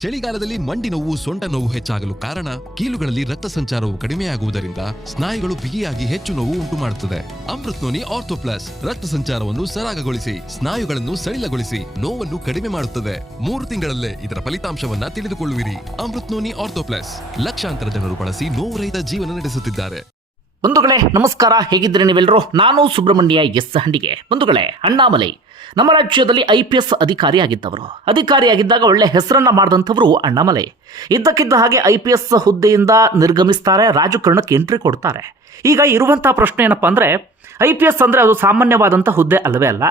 ಚಳಿಗಾಲದಲ್ಲಿ ಮಂಡಿ ನೋವು, ಸೊಂಟ ನೋವು ಹೆಚ್ಚಾಗಲು ಕಾರಣ ಕೀಲುಗಳಲ್ಲಿ ರಕ್ತ ಸಂಚಾರವು ಕಡಿಮೆಯಾಗುವುದರಿಂದ ಸ್ನಾಯುಗಳು ಬಿಗಿಯಾಗಿ ಹೆಚ್ಚು ನೋವು ಉಂಟು ಮಾಡುತ್ತದೆ. ಅಮೃತ್ ನೋನಿ ಆರ್ಥೋ ಪ್ಲಸ್ ರಕ್ತ ಸಂಚಾರವನ್ನು ಸರಾಗಗೊಳಿಸಿ, ಸ್ನಾಯುಗಳನ್ನು ಸಡಿಲಗೊಳಿಸಿ, ನೋವನ್ನು ಕಡಿಮೆ ಮಾಡುತ್ತದೆ. 3 ತಿಂಗಳಲ್ಲೇ ಇದರ ಫಲಿತಾಂಶವನ್ನ ತಿಳಿದುಕೊಳ್ಳುವಿರಿ. ಅಮೃತ್ ನೋನಿ ಆರ್ಥೋ ಪ್ಲಸ್ ಲಕ್ಷಾಂತರ ಜನರು ಬಳಸಿ ನೋವುರಹಿತ ಜೀವನ ನಡೆಸುತ್ತಿದ್ದಾರೆ. ಬಂಧುಗಳೇ ನಮಸ್ಕಾರ, ಹೇಗಿದ್ರೆ ನೀವೆಲ್ಲರೂ? ನಾನು ಸುಬ್ರಹ್ಮಣ್ಯ ಎಸ್ ಹಂಡಿಗೆ. ಬಂಧುಗಳೇ, ಅಣ್ಣಾಮಲೈ ನಮ್ಮ ರಾಜ್ಯದಲ್ಲಿ IPS ಅಧಿಕಾರಿಯಾಗಿದ್ದಾಗ ಒಳ್ಳೆ ಹೆಸರನ್ನ ಮಾಡಿದಂಥವರು ಅಣ್ಣಾಮಲೈ. ಇದ್ದಕ್ಕಿದ್ದ ಹಾಗೆ IPS ಹುದ್ದೆಯಿಂದ ನಿರ್ಗಮಿಸ್ತಾರೆ, ರಾಜಕಾರಣಕ್ಕೆ ಎಂಟ್ರಿ ಕೊಡ್ತಾರೆ. ಈಗ ಇರುವಂತಹ ಪ್ರಶ್ನೆ ಏನಪ್ಪಾ ಅಂದ್ರೆ, IPS ಅಂದ್ರೆ ಅದು ಸಾಮಾನ್ಯವಾದಂಥ ಹುದ್ದೆ ಅಲ್ಲವೇ ಅಲ್ಲ.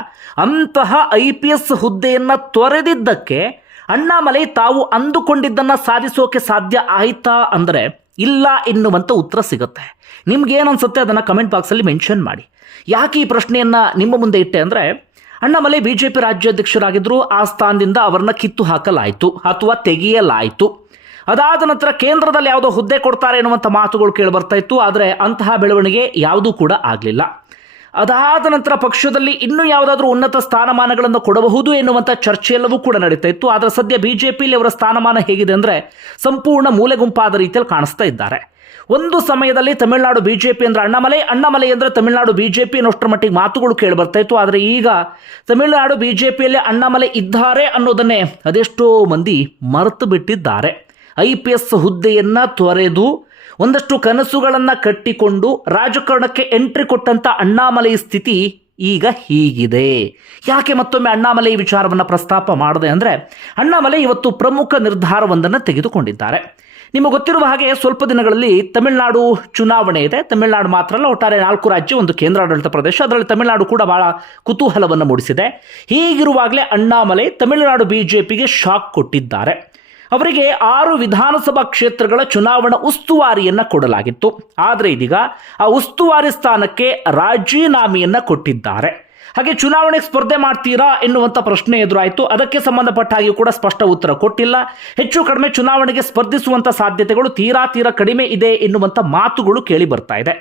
ಅಂತಹ IPS ಹುದ್ದೆಯನ್ನ ತೊರೆದಿದ್ದಕ್ಕೆ ಅಣ್ಣಾಮಲೈ ತಾವು ಅಂದುಕೊಂಡಿದ್ದನ್ನ ಸಾಧಿಸೋಕೆ ಸಾಧ್ಯ ಆಯ್ತಾ ಅಂದ್ರೆ ಇಲ್ಲ ಎನ್ನುವಂಥ ಉತ್ತರ ಸಿಗುತ್ತೆ. ನಿಮ್ಗೇನನ್ಸುತ್ತೆ ಅದನ್ನು ಕಮೆಂಟ್ ಬಾಕ್ಸಲ್ಲಿ ಮೆನ್ಷನ್ ಮಾಡಿ. ಯಾಕೆ ಈ ಪ್ರಶ್ನೆಯನ್ನು ನಿಮ್ಮ ಮುಂದೆ ಇಟ್ಟೆ ಅಂದರೆ, ಅಣ್ಣಾಮಲೈ BJP ರಾಜ್ಯಾಧ್ಯಕ್ಷರಾಗಿದ್ದರು. ಆ ಸ್ಥಾನದಿಂದ ಅವರನ್ನ ಕಿತ್ತು ಹಾಕಲಾಯಿತು ಅಥವಾ ತೆಗೆಯಲಾಯಿತು. ಅದಾದ ನಂತರ ಕೇಂದ್ರದಲ್ಲಿ ಯಾವುದೋ ಹುದ್ದೆ ಕೊಡ್ತಾರೆ ಎನ್ನುವಂಥ ಮಾತುಗಳು ಕೇಳಿಬರ್ತಾ ಇತ್ತು. ಆದರೆ ಅಂತಹ ಬೆಳವಣಿಗೆ ಯಾವುದೂ ಕೂಡ ಆಗಲಿಲ್ಲ. ಅದಾದ ನಂತರ ಪಕ್ಷದಲ್ಲಿ ಇನ್ನೂ ಯಾವುದಾದ್ರೂ ಉನ್ನತ ಸ್ಥಾನಮಾನಗಳನ್ನು ಕೊಡಬಹುದು ಎನ್ನುವಂಥ ಚರ್ಚೆಯೆಲ್ಲವೂ ಕೂಡ ನಡೀತಾ ಇತ್ತು. ಆದರೆ ಸದ್ಯ BJPಯಲ್ಲಿ ಅವರ ಸ್ಥಾನಮಾನ ಹೇಗಿದೆ ಅಂದರೆ ಸಂಪೂರ್ಣ ಮೂಲೆಗುಂಪಾದ ರೀತಿಯಲ್ಲಿ ಕಾಣಿಸ್ತಾ ಇದ್ದಾರೆ. ಒಂದು ಸಮಯದಲ್ಲಿ ತಮಿಳುನಾಡು BJP ಅಂದರೆ ಅಣ್ಣಾಮಲೈ ಅಂದರೆ ತಮಿಳುನಾಡು BJP ಅನ್ನೋಷ್ಟರ ಮಟ್ಟಿಗೆ ಮಾತುಗಳು ಕೇಳಿ ಬರ್ತಾ ಇತ್ತು. ಆದರೆ ಈಗ ತಮಿಳುನಾಡು BJPಯಲ್ಲಿ ಅಣ್ಣಾಮಲೈ ಇದ್ದಾರೆ ಅನ್ನೋದನ್ನೇ ಅದೆಷ್ಟೋ ಮಂದಿ ಮರೆತು ಬಿಟ್ಟಿದ್ದಾರೆ. IPS ಹುದ್ದೆಯನ್ನು ತೊರೆದು ಒಂದಷ್ಟು ಕನಸುಗಳನ್ನು ಕಟ್ಟಿಕೊಂಡು ರಾಜಕಾರಣಕ್ಕೆ ಎಂಟ್ರಿ ಕೊಟ್ಟಂಥ ಅಣ್ಣಾಮಲೈ ಸ್ಥಿತಿ ಈಗ ಹೀಗಿದೆ. ಯಾಕೆ ಮತ್ತೊಮ್ಮೆ ಅಣ್ಣಾಮಲೈ ವಿಚಾರವನ್ನು ಪ್ರಸ್ತಾಪ ಮಾಡಿದೆ ಅಂದರೆ, ಅಣ್ಣಾಮಲೈ ಇವತ್ತು ಪ್ರಮುಖ ನಿರ್ಧಾರವೊಂದನ್ನು ತೆಗೆದುಕೊಂಡಿದ್ದಾರೆ. ನಿಮಗೆ ಗೊತ್ತಿರುವ ಹಾಗೆ ಸ್ವಲ್ಪ ದಿನಗಳಲ್ಲಿ ತಮಿಳುನಾಡು ಚುನಾವಣೆ ಇದೆ. ತಮಿಳುನಾಡು ಮಾತ್ರ ಅಲ್ಲ, ಒಟ್ಟಾರೆ 4 ರಾಜ್ಯ, ಒಂದು ಕೇಂದ್ರಾಡಳಿತ ಪ್ರದೇಶ. ಅದರಲ್ಲಿ ತಮಿಳುನಾಡು ಕೂಡ ಬಹಳ ಕುತೂಹಲವನ್ನು ಮೂಡಿಸಿದೆ. ಹೀಗಿರುವಾಗಲೇ ಅಣ್ಣಾಮಲೈ ತಮಿಳುನಾಡು BJPಗೆ ಶಾಕ್ ಕೊಟ್ಟಿದ್ದಾರೆ. ಅವರಿಗೆ 6 ವಿಧಾನಸಭಾ ಕ್ಷೇತ್ರಗಳ ಚುನಾವಣಾ ಉಸ್ತುವಾರಿಯನ್ನು ಕೊಡಲಾಗಿತ್ತು. ಆದರೆ ಇದೀಗ ಆ ಉಸ್ತುವಾರಿ ಸ್ಥಾನಕ್ಕೆ ರಾಜೀನಾಮೆಯನ್ನು ಕೊಟ್ಟಿದ್ದಾರೆ. ಹಾಗೆ ಚುನಾವಣೆಗೆ ಸ್ಪರ್ಧೆ ಮಾಡ್ತೀರಾ ಎನ್ನುವಂಥ ಪ್ರಶ್ನೆ ಎದುರಾಯಿತು. ಅದಕ್ಕೆ ಸಂಬಂಧಪಟ್ಟ ಹಾಗೆ ಕೂಡ ಸ್ಪಷ್ಟ ಉತ್ತರ ಕೊಟ್ಟಿಲ್ಲ. ಹೆಚ್ಚು ಕಡಿಮೆ ಚುನಾವಣೆಗೆ ಸ್ಪರ್ಧಿಸುವಂಥ ಸಾಧ್ಯತೆಗಳು ತೀರಾ ಕಡಿಮೆ ಇದೆ ಎನ್ನುವಂಥ ಮಾತುಗಳು ಕೇಳಿ ಬರ್ತಾ ಇದೆ.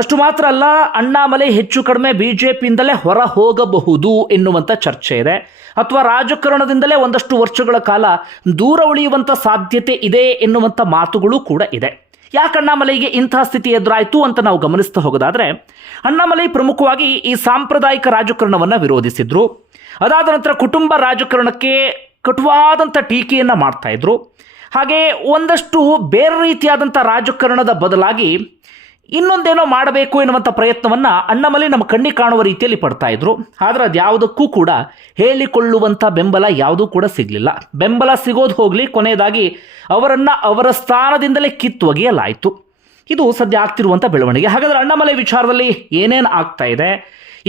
ಅಷ್ಟು ಮಾತ್ರ ಅಲ್ಲ, ಅಣ್ಣಾಮಲೈ ಹೆಚ್ಚು ಕಡಿಮೆ BJPಯಿಂದಲೇ ಹೊರ ಹೋಗಬಹುದು ಎನ್ನುವಂಥ ಚರ್ಚೆ ಇದೆ. ಅಥವಾ ರಾಜಕಾರಣದಿಂದಲೇ ಒಂದಷ್ಟು ವರ್ಷಗಳ ಕಾಲ ದೂರ ಉಳಿಯುವಂಥ ಸಾಧ್ಯತೆ ಇದೆ ಎನ್ನುವಂಥ ಮಾತುಗಳು ಕೂಡ ಇದೆ. ಯಾಕೆ ಅಣ್ಣಾಮಲೈಗೆ ಇಂತಹ ಸ್ಥಿತಿ ಎದುರಾಯಿತು ಅಂತ ನಾವು ಗಮನಿಸ್ತಾ ಹೋಗೋದಾದರೆ, ಅಣ್ಣಾಮಲೈ ಪ್ರಮುಖವಾಗಿ ಈ ಸಾಂಪ್ರದಾಯಿಕ ರಾಜಕಾರಣವನ್ನು ವಿರೋಧಿಸಿದ್ರು. ಅದಾದ ನಂತರ ಕುಟುಂಬ ರಾಜಕಾರಣಕ್ಕೆ ಕಟುವಾದಂಥ ಟೀಕೆಯನ್ನು ಮಾಡ್ತಾ ಇದ್ರು. ಹಾಗೆ ಒಂದಷ್ಟು ಬೇರೆ ರೀತಿಯಾದಂಥ ರಾಜಕಾರಣದ ಬದಲಾಗಿ ಇನ್ನೊಂದೇನೋ ಮಾಡಬೇಕು ಎನ್ನುವಂಥ ಪ್ರಯತ್ನವನ್ನು ಅಣ್ಣಾಮಲೈ ನಮ್ಮ ಕಣ್ಣಿಗೆ ಕಾಣುವ ರೀತಿಯಲ್ಲಿ ಪಡ್ತಾ ಇದ್ರು. ಆದರೆ ಅದು ಯಾವುದಕ್ಕೂ ಕೂಡ ಹೇಳಿಕೊಳ್ಳುವಂಥ ಬೆಂಬಲ ಯಾವುದೂ ಕೂಡ ಸಿಗಲಿಲ್ಲ. ಬೆಂಬಲ ಸಿಗೋದು ಹೋಗಲಿ, ಕೊನೆಯದಾಗಿ ಅವರನ್ನು ಅವರ ಸ್ಥಾನದಿಂದಲೇ ಕಿತ್ತೊಗೆಯಲಾಯಿತು. ಇದು ಸದ್ಯ ಆಗ್ತಿರುವಂಥ ಬೆಳವಣಿಗೆ. ಹಾಗಾದರೆ ಅಣ್ಣಾಮಲೈ ವಿಚಾರದಲ್ಲಿ ಏನೇನು ಆಗ್ತಾ ಇದೆ,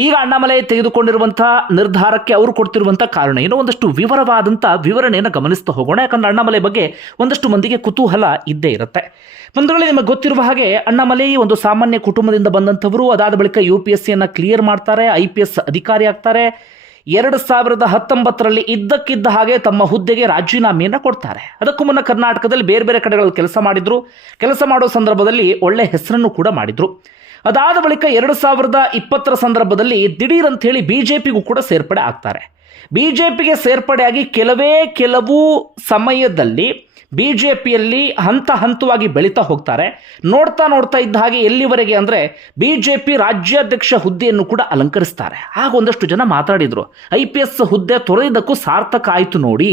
ಈಗ ಅಣ್ಣಾಮಲೈ ತೆಗೆದುಕೊಂಡಿರುವಂಥ ನಿರ್ಧಾರಕ್ಕೆ ಅವರು ಕೊಡ್ತಿರುವಂಥ ಕಾರಣ ಏನು, ಒಂದಷ್ಟು ವಿವರವಾದಂಥ ವಿವರಣೆಯನ್ನು ಗಮನಿಸ್ತಾ ಹೋಗೋಣ. ಯಾಕಂದರೆ ಅಣ್ಣಾಮಲೈ ಬಗ್ಗೆ ಒಂದಷ್ಟು ಮಂದಿಗೆ ಕುತೂಹಲ ಇದ್ದೇ ಇರುತ್ತೆ. ಬಂಧುಗಳೇ, ನಿಮಗೆ ಗೊತ್ತಿರುವ ಹಾಗೆ ಅಣ್ಣಾಮಲೈ ಒಂದು ಸಾಮಾನ್ಯ ಕುಟುಂಬದಿಂದ ಬಂದಂಥವರು. ಅದಾದ ಬಳಿಕ UPSCಯನ್ನು ಕ್ಲಿಯರ್ ಮಾಡ್ತಾರೆ, IPS ಅಧಿಕಾರಿ ಆಗ್ತಾರೆ. 2019ರಲ್ಲಿ ಇದ್ದಕ್ಕಿದ್ದ ಹಾಗೆ ತಮ್ಮ ಹುದ್ದೆಗೆ ರಾಜೀನಾಮೆಯನ್ನು ಕೊಡ್ತಾರೆ. ಅದಕ್ಕೂ ಮುನ್ನ ಕರ್ನಾಟಕದಲ್ಲಿ ಬೇರೆ ಬೇರೆ ಕಡೆಗಳಲ್ಲಿ ಕೆಲಸ ಮಾಡಿದ್ರು. ಕೆಲಸ ಮಾಡೋ ಸಂದರ್ಭದಲ್ಲಿ ಒಳ್ಳೆ ಹೆಸರನ್ನು ಕೂಡ ಮಾಡಿದ್ರು. ಅದಾದ ಬಳಿಕ 2020ರ ಸಂದರ್ಭದಲ್ಲಿ ದಿಢೀರ್ ಅಂತ ಹೇಳಿ BJPಗೂ ಕೂಡ ಸೇರ್ಪಡೆ ಆಗ್ತಾರೆ. BJPಗೆ ಸೇರ್ಪಡೆಯಾಗಿ ಕೆಲವು ಸಮಯದಲ್ಲಿ BJPಯಲ್ಲಿ ಹಂತವಾಗಿ ಬೆಳೀತಾ ಹೋಗ್ತಾರೆ. ನೋಡ್ತಾ ಇದ್ದ ಹಾಗೆ ಎಲ್ಲಿವರೆಗೆ ಅಂದರೆ BJP ರಾಜ್ಯಾಧ್ಯಕ್ಷ ಹುದ್ದೆಯನ್ನು ಕೂಡ ಅಲಂಕರಿಸ್ತಾರೆ. ಆಗ ಒಂದಷ್ಟು ಜನ ಮಾತಾಡಿದರು, IPS ಹುದ್ದೆ ತೊರೆದಕ್ಕೂ ಸಾರ್ಥಕ ಆಯಿತು ನೋಡಿ,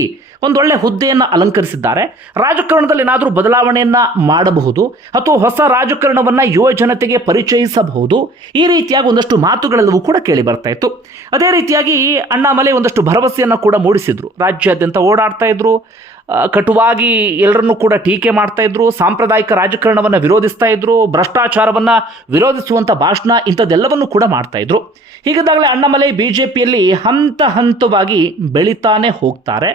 ಒಂದೊಳ್ಳೆ ಹುದ್ದೆಯನ್ನು ಅಲಂಕರಿಸಿದ್ದಾರೆ, ರಾಜಕಾರಣದಲ್ಲಿ ಏನಾದರೂ ಬದಲಾವಣೆಯನ್ನು ಮಾಡಬಹುದು ಅಥವಾ ಹೊಸ ರಾಜಕಾರಣವನ್ನು ಯುವ ಜನತೆಗೆ ಪರಿಚಯಿಸಬಹುದು. ಈ ರೀತಿಯಾಗಿ ಒಂದಷ್ಟು ಮಾತುಗಳೆಲ್ಲವೂ ಕೂಡ ಕೇಳಿ ಬರ್ತಾ ಇತ್ತು. ಅದೇ ರೀತಿಯಾಗಿ ಅಣ್ಣಾಮಲೈ ಒಂದಷ್ಟು ಭರವಸೆಯನ್ನು ಕೂಡ ಮೂಡಿಸಿದ್ರು. ರಾಜ್ಯಾದ್ಯಂತ ಓಡಾಡ್ತಾ ಇದ್ರು, ಕಟುವಾಗಿ ಎಲ್ಲರನ್ನೂ ಕೂಡ ಟೀಕೆ ಮಾಡ್ತಾ ಇದ್ರು, ಸಾಂಪ್ರದಾಯಿಕ ರಾಜಕಾರಣವನ್ನು ವಿರೋಧಿಸ್ತಾ ಇದ್ರು, ಭ್ರಷ್ಟಾಚಾರವನ್ನು ವಿರೋಧಿಸುವಂಥ ಭಾಷಣ ಇಂಥದ್ದೆಲ್ಲವನ್ನು ಕೂಡ ಮಾಡ್ತಾ ಇದ್ರು. ಹೀಗಿದ್ದಾಗಲೇ ಅಣ್ಣಾಮಲೈ BJPಯಲ್ಲಿ ಹಂತವಾಗಿ ಬೆಳೀತಾನೆ ಹೋಗ್ತಾರೆ.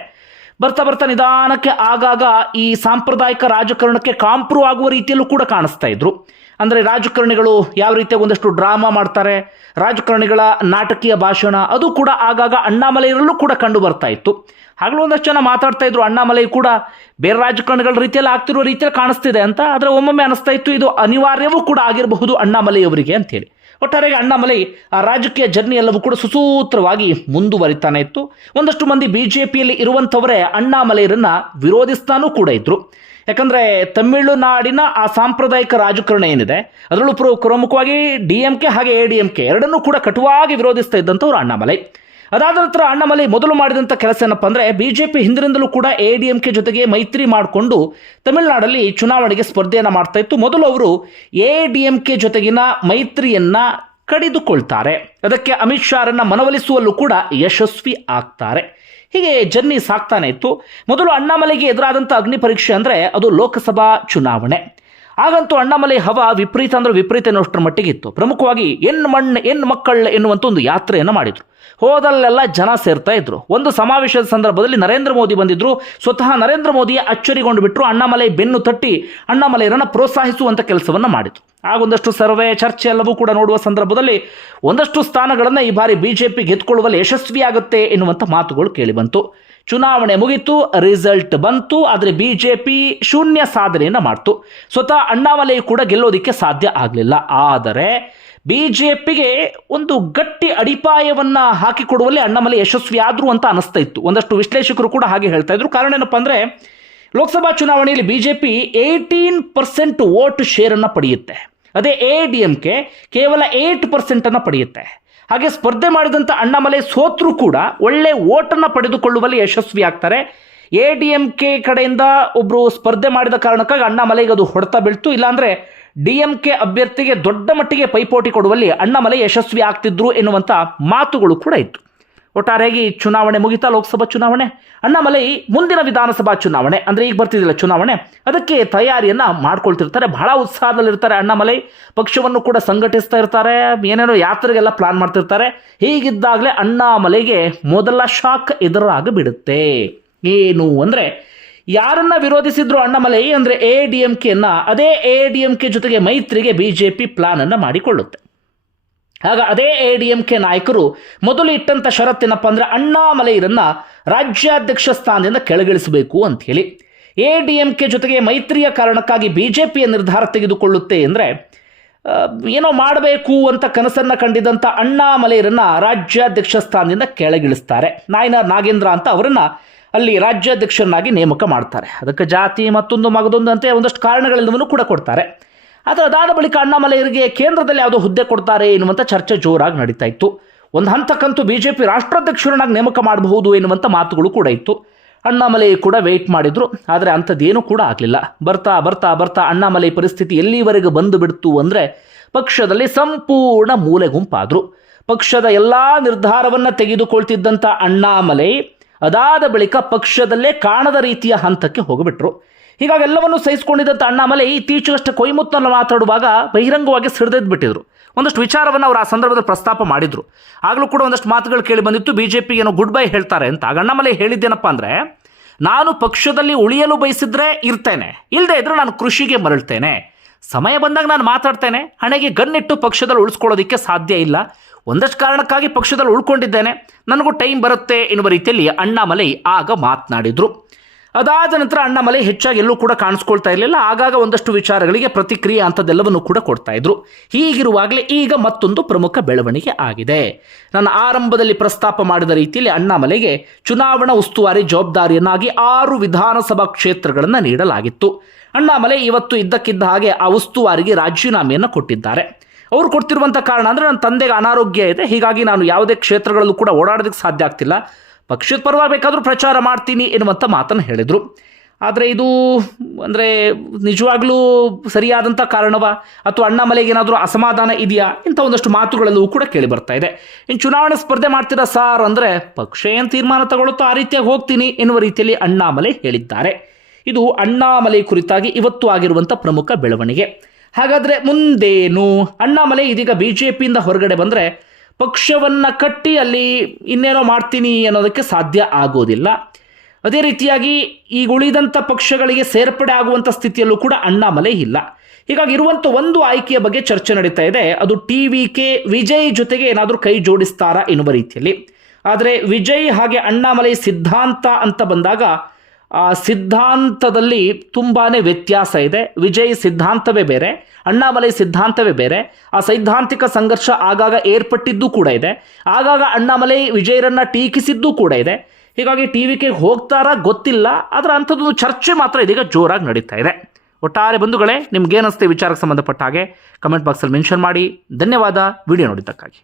ಬರ್ತಾ ನಿಧಾನಕ್ಕೆ ಆಗಾಗ ಈ ಸಾಂಪ್ರದಾಯಿಕ ರಾಜಕಾರಣಕ್ಕೆ ಕಾಂಪ್ರೂವ್ ಆಗುವ ರೀತಿಯಲ್ಲೂ ಕೂಡ ಕಾಣಿಸ್ತಾ ಇದ್ರು. ಅಂದರೆ ರಾಜಕಾರಣಿಗಳು ಯಾವ ರೀತಿಯಾಗಿ ಒಂದಷ್ಟು ಡ್ರಾಮಾ ಮಾಡ್ತಾರೆ, ರಾಜಕಾರಣಿಗಳ ನಾಟಕೀಯ ಭಾಷಣ, ಅದು ಕೂಡ ಆಗಾಗ ಅಣ್ಣಾಮಲೈರಲ್ಲೂ ಕೂಡ ಕಂಡು ಬರ್ತಾ ಇತ್ತು. ಆಗಲೂ ಒಂದಷ್ಟು ಜನ ಮಾತಾಡ್ತಾ ಇದ್ರು, ಅಣ್ಣಾಮಲೈ ಕೂಡ ಬೇರೆ ರಾಜಕಾರಣಿಗಳ ರೀತಿಯಲ್ಲಿ ಆಗ್ತಿರುವ ರೀತಿಯಲ್ಲಿ ಕಾಣಿಸ್ತಿದೆ ಅಂತ. ಆದರೆ ಒಮ್ಮೊಮ್ಮೆ ಅನಿಸ್ತಾ ಇತ್ತು ಇದು ಅನಿವಾರ್ಯವೂ ಕೂಡ ಆಗಿರಬಹುದು ಅಣ್ಣಾಮಲೈ ಅವರಿಗೆ ಅಂತೇಳಿ. ಒಟ್ಟಾರೆಯಾಗಿ ಅಣ್ಣಾಮಲೈ ಆ ರಾಜಕೀಯ ಜರ್ನಿ ಎಲ್ಲವೂ ಕೂಡ ಸುಸೂತ್ರವಾಗಿ ಮುಂದುವರಿತಾನೆ ಇತ್ತು. ಒಂದಷ್ಟು ಮಂದಿ ಬಿಜೆಪಿಯಲ್ಲಿ ಇರುವಂಥವರೇ ಅಣ್ಣಾಮಲೈರನ್ನ ವಿರೋಧಿಸ್ತಾನೂ ಕೂಡ ಇದ್ರು. ಯಾಕಂದರೆ ತಮಿಳುನಾಡಿನ ಆ ಸಾಂಪ್ರದಾಯಿಕ ರಾಜಕಾರಣ ಏನಿದೆ ಅದರಲ್ಲೂ ಪ್ರಮುಖವಾಗಿ DMK ಹಾಗೆ ADMK ಎರಡನ್ನೂ ಕೂಡ ಕಟುವಾಗಿ ವಿರೋಧಿಸ್ತಾ ಇದ್ದಂಥವ್ರು ಅಣ್ಣಾಮಲೈ. ಅದಾದ ನಂತರ ಅಣ್ಣಾಮಲೈ ಮೊದಲು ಮಾಡಿದಂಥ ಕೆಲಸ ಏನಪ್ಪ ಅಂದರೆ ಬಿಜೆಪಿ ಹಿಂದಿನಿಂದಲೂ ಕೂಡ ADMK ಜೊತೆಗೆ ಮೈತ್ರಿ ಮಾಡಿಕೊಂಡು ತಮಿಳುನಾಡಲ್ಲಿ ಚುನಾವಣೆಗೆ ಸ್ಪರ್ಧೆಯನ್ನು ಮಾಡ್ತಾ ಇತ್ತು. ಮೊದಲು ಅವರು ADMK ಜೊತೆಗಿನ ಮೈತ್ರಿಯನ್ನ ಕಡಿದುಕೊಳ್ತಾರೆ. ಅದಕ್ಕೆ ಅಮಿತ್ ಶಾರನ್ನ ಮನವೊಲಿಸುವಲ್ಲೂ ಕೂಡ ಯಶಸ್ವಿ ಆಗ್ತಾರೆ. ಹೀಗೆ ಜರ್ನಿ ಸಾಕ್ತಾನೆ ಇತ್ತು. ಮೊದಲು ಅಣ್ಣಾಮಲೈಗೆ ಎದುರಾದಂಥ ಅಗ್ನಿ ಪರೀಕ್ಷೆ ಅಂದರೆ ಅದು ಲೋಕಸಭಾ ಚುನಾವಣೆ. ಆಗಂತೂ ಅಣ್ಣಾಮಲೈ ಹವಾ ವಿಪರೀತ ಅಂದ್ರೆ ವಿಪರೀತ ಎನ್ನುವಷ್ಟರ ಮಟ್ಟಿಗೆ ಇತ್ತು. ಪ್ರಮುಖವಾಗಿ ಹೆಣ್ಣು ಮಕ್ಕಳು ಎನ್ನುವಂಥ ಒಂದು ಯಾತ್ರೆಯನ್ನು ಮಾಡಿದ್ರು. ಹೋದಲ್ಲೆಲ್ಲ ಜನ ಸೇರ್ತಾ ಇದ್ರು. ಒಂದು ಸಮಾವೇಶದ ಸಂದರ್ಭದಲ್ಲಿ ನರೇಂದ್ರ ಮೋದಿ ಬಂದಿದ್ರು. ಸ್ವತಃ ನರೇಂದ್ರ ಮೋದಿಯ ಅಚ್ಚರಿಗೊಂಡು ಬಿಟ್ಟರು. ಅಣ್ಣಾಮಲೈ ಬೆನ್ನು ತಟ್ಟಿ ಅಣ್ಣಾಮಲೈರನ್ನ ಪ್ರೋತ್ಸಾಹಿಸುವಂಥ ಕೆಲಸವನ್ನು ಮಾಡಿದ್ರು. ಆಗೊಂದಷ್ಟು ಸರ್ವೆ ಚರ್ಚೆ ಎಲ್ಲವೂ ಕೂಡ ನೋಡುವ ಸಂದರ್ಭದಲ್ಲಿ ಒಂದಷ್ಟು ಸ್ಥಾನಗಳನ್ನು ಈ ಬಾರಿ ಬಿಜೆಪಿ ಗೆದ್ದುಕೊಳ್ಳುವಲ್ಲಿ ಯಶಸ್ವಿಯಾಗುತ್ತೆ ಎನ್ನುವಂಥ ಮಾತುಗಳು ಕೇಳಿಬಂತು. ಚುನಾವಣೆ ಮುಗಿತು, ರಿಸಲ್ಟ್ ಬಂತು. ಆದರೆ ಬಿಜೆಪಿ ಶೂನ್ಯ ಸಾಧನೆಯನ್ನು ಮಾಡ್ತು. ಸ್ವತಃ ಅಣ್ಣಾಮಲೈ ಕೂಡ ಗೆಲ್ಲೋದಿಕ್ಕೆ ಸಾಧ್ಯ ಆಗಲಿಲ್ಲ. ಆದರೆ ಬಿಜೆಪಿಗೆ ಒಂದು ಗಟ್ಟಿ ಅಡಿಪಾಯವನ್ನು ಹಾಕಿಕೊಡುವಲ್ಲಿ ಅಣ್ಣಾಮಲೈ ಯಶಸ್ವಿ ಆದ್ರು ಅಂತ ಅನಿಸ್ತಾ ಇತ್ತು. ಒಂದಷ್ಟು ವಿಶ್ಲೇಷಕರು ಕೂಡ ಹಾಗೆ ಹೇಳ್ತಾ ಇದ್ರು. ಕಾರಣ ಏನಪ್ಪ ಅಂದರೆ ಲೋಕಸಭಾ ಚುನಾವಣೆಯಲ್ಲಿ ಬಿಜೆಪಿ 18% ವೋಟ್ ಶೇರನ್ನು ಪಡೆಯುತ್ತೆ. ಅದೇ ADMK ಕೇವಲ 8% ಪಡೆಯುತ್ತೆ. ಹಾಗೆ ಸ್ಪರ್ಧೆ ಮಾಡಿದಂಥ ಅಣ್ಣಾಮಲೈ ಸೋತ್ರೂ ಕೂಡ ಒಳ್ಳೆ ಓಟನ್ನು ಪಡೆದುಕೊಳ್ಳುವಲ್ಲಿ ಯಶಸ್ವಿ ಆಗ್ತಾರೆ. ADMK ಕಡೆಯಿಂದ ಒಬ್ಬರು ಸ್ಪರ್ಧೆ ಮಾಡಿದ ಕಾರಣಕ್ಕಾಗಿ ಅಣ್ಣಾಮಲೈಗೆ ಅದು ಹೊಡೆತ ಬೀಳ್ತು. ಇಲ್ಲಾಂದರೆ DMK ಅಭ್ಯರ್ಥಿಗೆ ದೊಡ್ಡ ಮಟ್ಟಿಗೆ ಪೈಪೋಟಿ ಕೊಡುವಲ್ಲಿ ಅಣ್ಣಾಮಲೈ ಯಶಸ್ವಿ ಆಗ್ತಿದ್ರು ಎನ್ನುವಂಥ ಮಾತುಗಳು ಕೂಡ ಇತ್ತು. ಒಟ್ಟಾರೆಯಾಗಿ ಚುನಾವಣೆ ಮುಗಿತಾ, ಲೋಕಸಭಾ ಚುನಾವಣೆ. ಅಣ್ಣಾಮಲೈ ಮುಂದಿನ ವಿಧಾನಸಭಾ ಚುನಾವಣೆ ಅಂದರೆ ಈಗ ಬರ್ತಿದ್ದಿಲ್ಲ ಚುನಾವಣೆ, ಅದಕ್ಕೆ ತಯಾರಿಯನ್ನು ಮಾಡ್ಕೊಳ್ತಿರ್ತಾರೆ. ಬಹಳ ಉತ್ಸಾಹದಲ್ಲಿರ್ತಾರೆ ಅಣ್ಣಾಮಲೈ. ಪಕ್ಷವನ್ನು ಕೂಡ ಸಂಘಟಿಸ್ತಾ ಇರ್ತಾರೆ. ಏನೇನೋ ಯಾತ್ರೆಗೆಲ್ಲ ಪ್ಲಾನ್ ಮಾಡ್ತಿರ್ತಾರೆ. ಹೀಗಿದ್ದಾಗಲೇ ಅಣ್ಣಾಮಲೈಗೆ ಮೊದಲ ಶಾಕ್ ಎದುರಾಗಿಬಿಡುತ್ತೆ. ಏನು ಅಂದರೆ ಯಾರನ್ನ ವಿರೋಧಿಸಿದ್ರು ಅಣ್ಣಾಮಲೈ ಅಂದರೆ ADMKಯನ್ನ, ಅದೇ ADMK ಜೊತೆಗೆ ಮೈತ್ರಿಗೆ ಬಿಜೆಪಿ ಪ್ಲಾನ್ ಅನ್ನು ಮಾಡಿಕೊಳ್ಳುತ್ತೆ. ಆಗ ಅದೇ ADMK ನಾಯಕರು ಮೊದಲು ಇಟ್ಟಂಥ ಷರತ್ತೇನಪ್ಪ ಅಂದರೆ ಅಣ್ಣಾಮಲೈರನ್ನ ರಾಜ್ಯಾಧ್ಯಕ್ಷ ಸ್ಥಾನದಿಂದ ಕೆಳಗಿಳಿಸಬೇಕು ಅಂತ ಹೇಳಿ. ADMK ಜೊತೆಗೆ ಮೈತ್ರಿಯ ಕಾರಣಕ್ಕಾಗಿ ಬಿಜೆಪಿಯ ನಿರ್ಧಾರ ತೆಗೆದುಕೊಳ್ಳುತ್ತೆ ಅಂದರೆ ಏನೋ ಮಾಡಬೇಕು ಅಂತ ಕನಸನ್ನು ಕಂಡಿದ್ದಂಥ ಅಣ್ಣಾಮಲೈರನ್ನ ರಾಜ್ಯಾಧ್ಯಕ್ಷ ಸ್ಥಾನದಿಂದ ಕೆಳಗಿಳಿಸ್ತಾರೆ. ನಾಯನಾರ್ ನಾಗೇಂದ್ರ ಅಂತ ಅವರನ್ನ ಅಲ್ಲಿ ರಾಜ್ಯಾಧ್ಯಕ್ಷರನ್ನಾಗಿ ನೇಮಕ ಮಾಡ್ತಾರೆ. ಅದಕ್ಕೆ ಜಾತಿ ಮತ್ತೊಂದು ಮಗದೊಂದು ಅಂತೆ ಒಂದಷ್ಟು ಕಾರಣಗಳೆಲ್ಲವನ್ನೂ ಕೂಡ ಕೊಡ್ತಾರೆ. ಆದರೆ ಅದಾದ ಬಳಿಕ ಅಣ್ಣಾಮಲೈರಿಗೆ ಕೇಂದ್ರದಲ್ಲಿ ಯಾವುದೋ ಹುದ್ದೆ ಕೊಡ್ತಾರೆ ಎನ್ನುವಂಥ ಚರ್ಚೆ ಜೋರಾಗಿ ನಡೀತಾ ಇತ್ತು. ಒಂದು ಹಂತಕ್ಕಂತೂ ಬಿಜೆಪಿ ರಾಷ್ಟ್ರಾಧ್ಯಕ್ಷರನ್ನಾಗಿ ನೇಮಕ ಮಾಡಬಹುದು ಎನ್ನುವಂಥ ಮಾತುಗಳು ಕೂಡ ಇತ್ತು. ಅಣ್ಣಾಮಲೈ ಕೂಡ ವೆಯ್ಟ್ ಮಾಡಿದ್ರು. ಆದರೆ ಅಂಥದ್ದೇನೂ ಕೂಡ ಆಗಲಿಲ್ಲ. ಬರ್ತಾ ಬರ್ತಾ ಬರ್ತಾ ಅಣ್ಣಾಮಲೈ ಪರಿಸ್ಥಿತಿ ಎಲ್ಲಿವರೆಗೆ ಬಂದು ಬಿಡ್ತು ಅಂದರೆ ಪಕ್ಷದಲ್ಲಿ ಸಂಪೂರ್ಣ ಮೂಲೆ ಗುಂಪಾದರು. ಪಕ್ಷದ ಎಲ್ಲ ನಿರ್ಧಾರವನ್ನು ತೆಗೆದುಕೊಳ್ತಿದ್ದಂಥ ಅಣ್ಣಾಮಲೈ ಅದಾದ ಬಳಿಕ ಪಕ್ಷದಲ್ಲೇ ಕಾಣದ ರೀತಿಯ ಹಂತಕ್ಕೆ ಹೋಗಿಬಿಟ್ರು. ಹೀಗಾಗಿ ಎಲ್ಲವನ್ನು ಸಹಿಸಿಕೊಂಡಿದ್ದಂಥ ಅಣ್ಣಾಮಲೈ ಇತ್ತೀಚೆಗಷ್ಟೇ ಕೊಯ್ಮುತ್ನಲ್ಲಿ ಮಾತಾಡುವಾಗ ಬಹಿರಂಗವಾಗಿ ಸಿಡಿದೆದ್ದು ಬಿಟ್ಟಿದ್ರು. ಒಂದಷ್ಟು ವಿಚಾರವನ್ನು ಅವರು ಆ ಸಂದರ್ಭದಲ್ಲಿ ಪ್ರಸ್ತಾಪ ಮಾಡಿದರು. ಆಗಲೂ ಕೂಡ ಒಂದಷ್ಟು ಮಾತುಗಳು ಕೇಳಿ ಬಂದಿತ್ತು. ಬಿಜೆಪಿಗೆ ಏನೋ ಗುಡ್ ಬೈ ಹೇಳ್ತಾರೆ ಅಂತ. ಆಗ ಅಣ್ಣಾಮಲೈ ಹೇಳಿದ್ದೇನಪ್ಪ ಅಂದರೆ, ನಾನು ಪಕ್ಷದಲ್ಲಿ ಉಳಿಯಲು ಬಯಸಿದ್ರೆ ಇರ್ತೇನೆ, ಇಲ್ಲದೆ ಇದ್ರೆ ನಾನು ಕೃಷಿಗೆ ಮರಳ್ತೇನೆ. ಸಮಯ ಬಂದಾಗ ನಾನು ಮಾತಾಡ್ತೇನೆ. ಹಣೆಗೆ ಗನ್ನಿಟ್ಟು ಪಕ್ಷದಲ್ಲಿ ಉಳಿಸ್ಕೊಳ್ಳೋದಕ್ಕೆ ಸಾಧ್ಯ ಇಲ್ಲ. ಒಂದಷ್ಟು ಕಾರಣಕ್ಕಾಗಿ ಪಕ್ಷದಲ್ಲಿ ಉಳ್ಕೊಂಡಿದ್ದೇನೆ, ನನಗೂ ಟೈಮ್ ಬರುತ್ತೆ ಎನ್ನುವ ರೀತಿಯಲ್ಲಿ ಅಣ್ಣಾಮಲೈ ಆಗ ಮಾತನಾಡಿದರು. ಅದಾದ ನಂತರ ಅಣ್ಣಾಮಲೈ ಹೆಚ್ಚಾಗಿ ಎಲ್ಲೂ ಕೂಡ ಕಾಣಿಸ್ಕೊಳ್ತಾ ಇರಲಿಲ್ಲ. ಆಗಾಗ ಒಂದಷ್ಟು ವಿಚಾರಗಳಿಗೆ ಪ್ರತಿಕ್ರಿಯೆ ಅಂಥದ್ದೆಲ್ಲವನ್ನು ಕೂಡ ಕೊಡ್ತಾ ಇದ್ರು. ಹೀಗಿರುವಾಗಲೇ ಈಗ ಮತ್ತೊಂದು ಪ್ರಮುಖ ಬೆಳವಣಿಗೆ ಆಗಿದೆ. ನಾನು ಆರಂಭದಲ್ಲಿ ಪ್ರಸ್ತಾಪ ಮಾಡಿದ ರೀತಿಯಲ್ಲಿ ಅಣ್ಣಾಮಲೈಗೆ ಚುನಾವಣಾ ಉಸ್ತುವಾರಿ ಜವಾಬ್ದಾರಿಯನ್ನಾಗಿ 6 ವಿಧಾನಸಭಾ ಕ್ಷೇತ್ರಗಳನ್ನು ನೀಡಲಾಗಿತ್ತು. ಅಣ್ಣಾಮಲೈ ಇವತ್ತು ಇದ್ದಕ್ಕಿದ್ದ ಹಾಗೆ ಆ ಉಸ್ತುವಾರಿಗೆ ರಾಜೀನಾಮೆಯನ್ನು ಕೊಟ್ಟಿದ್ದಾರೆ. ಅವರು ಕೊಡ್ತಿರುವಂಥ ಕಾರಣ ಅಂದರೆ ನನ್ನ ತಂದೆಗೆ ಅನಾರೋಗ್ಯ ಇದೆ, ಹೀಗಾಗಿ ನಾನು ಯಾವುದೇ ಕ್ಷೇತ್ರಗಳಲ್ಲೂ ಕೂಡ ಓಡಾಡೋದಕ್ಕೆ ಸಾಧ್ಯ ಆಗ್ತಿಲ್ಲ, ಪಕ್ಷದ ಪರವಾಗಿ ಬೇಕಾದರೂ ಪ್ರಚಾರ ಮಾಡ್ತೀನಿ ಎನ್ನುವಂಥ ಮಾತನ್ನು ಹೇಳಿದರು. ಆದರೆ ಇದು ಅಂದರೆ ನಿಜವಾಗ್ಲೂ ಸರಿಯಾದಂಥ ಕಾರಣವಾ ಅಥವಾ ಅಣ್ಣಾಮಲೈಗೆ ಏನಾದರೂ ಅಸಮಾಧಾನ ಇದೆಯಾ ಇಂಥ ಒಂದಷ್ಟು ಮಾತುಗಳೆಲ್ಲವೂ ಕೂಡ ಕೇಳಿ ಬರ್ತಾ ಇದೆ. ಇನ್ನು ಚುನಾವಣೆ ಸ್ಪರ್ಧೆ ಮಾಡ್ತೀರಾ ಸಾರ್ ಅಂದರೆ ಪಕ್ಷ ಏನು ತೀರ್ಮಾನ ತಗೊಳ್ಳುತ್ತೋ ಆ ರೀತಿಯಾಗಿ ಹೋಗ್ತೀನಿ ಎನ್ನುವ ರೀತಿಯಲ್ಲಿ ಅಣ್ಣಾಮಲೈ ಹೇಳಿದ್ದಾರೆ. ಇದು ಅಣ್ಣಾಮಲೈ ಕುರಿತಾಗಿ ಇವತ್ತು ಆಗಿರುವಂಥ ಪ್ರಮುಖ ಬೆಳವಣಿಗೆ. ಹಾಗಾದರೆ ಮುಂದೇನು? ಅಣ್ಣಾಮಲೈ ಇದೀಗ ಬಿಜೆಪಿಯಿಂದ ಹೊರಗಡೆ ಬಂದರೆ ಪಕ್ಷವನ್ನು ಕಟ್ಟಿ ಅಲ್ಲಿ ಇನ್ನೇನೋ ಮಾಡ್ತೀನಿ ಅನ್ನೋದಕ್ಕೆ ಸಾಧ್ಯ ಆಗೋದಿಲ್ಲ. ಅದೇ ರೀತಿಯಾಗಿ ಈಗ ಉಳಿದಂಥ ಪಕ್ಷಗಳಿಗೆ ಸೇರ್ಪಡೆ ಆಗುವಂಥ ಸ್ಥಿತಿಯಲ್ಲೂ ಕೂಡ ಅಣ್ಣಾಮಲೈ ಇಲ್ಲ. ಹೀಗಾಗಿ ಇರುವಂಥ ಒಂದು ಆಯ್ಕೆಯ ಬಗ್ಗೆ ಚರ್ಚೆ ನಡೀತಾ ಇದೆ. ಅದು TVK ವಿಜಯ್ ಜೊತೆಗೆ ಏನಾದರೂ ಕೈ ಜೋಡಿಸ್ತಾರಾ ಎನ್ನುವ ರೀತಿಯಲ್ಲಿ. ಆದರೆ ವಿಜಯ್ ಹಾಗೆ ಅಣ್ಣಾಮಲೈ ಸಿದ್ಧಾಂತ ಅಂತ ಬಂದಾಗ ಸಿದ್ಧಾಂತದಲ್ಲಿ ತುಂಬಾ ವ್ಯತ್ಯಾಸ ಇದೆ. ವಿಜಯ್ ಸಿದ್ಧಾಂತವೇ ಬೇರೆ, ಅಣ್ಣಾಮಲೈ ಸಿದ್ಧಾಂತವೇ ಬೇರೆ. ಆ ಸೈದ್ಧಾಂತಿಕ ಸಂಘರ್ಷ ಆಗಾಗ ಏರ್ಪಟ್ಟಿದ್ದು ಕೂಡ ಇದೆ. ಆಗಾಗ ಅಣ್ಣಾಮಲೈ ವಿಜಯರನ್ನ ಟೀಕಿಸಿದ್ದು ಕೂಡ ಇದೆ. ಹೀಗಾಗಿ TVK ಹೋಗ್ತಾರಾ ಗೊತ್ತಿಲ್ಲ, ಆದರೆ ಅಂಥದ್ದೊಂದು ಚರ್ಚೆ ಮಾತ್ರ ಇದೀಗ ಜೋರಾಗಿ ನಡೀತಾ ಇದೆ. ಒಟ್ಟಾರೆ ಬಂಧುಗಳೇ, ನಿಮ್ಗೇನಿಸುತ್ತೆ ವಿಚಾರಕ್ಕೆ ಸಂಬಂಧಪಟ್ಟ ಹಾಗೆ ಕಮೆಂಟ್ ಬಾಕ್ಸಲ್ಲಿ ಮೆನ್ಷನ್ ಮಾಡಿ. ಧನ್ಯವಾದ ವಿಡಿಯೋ ನೋಡಿದ್ದಕ್ಕಾಗಿ.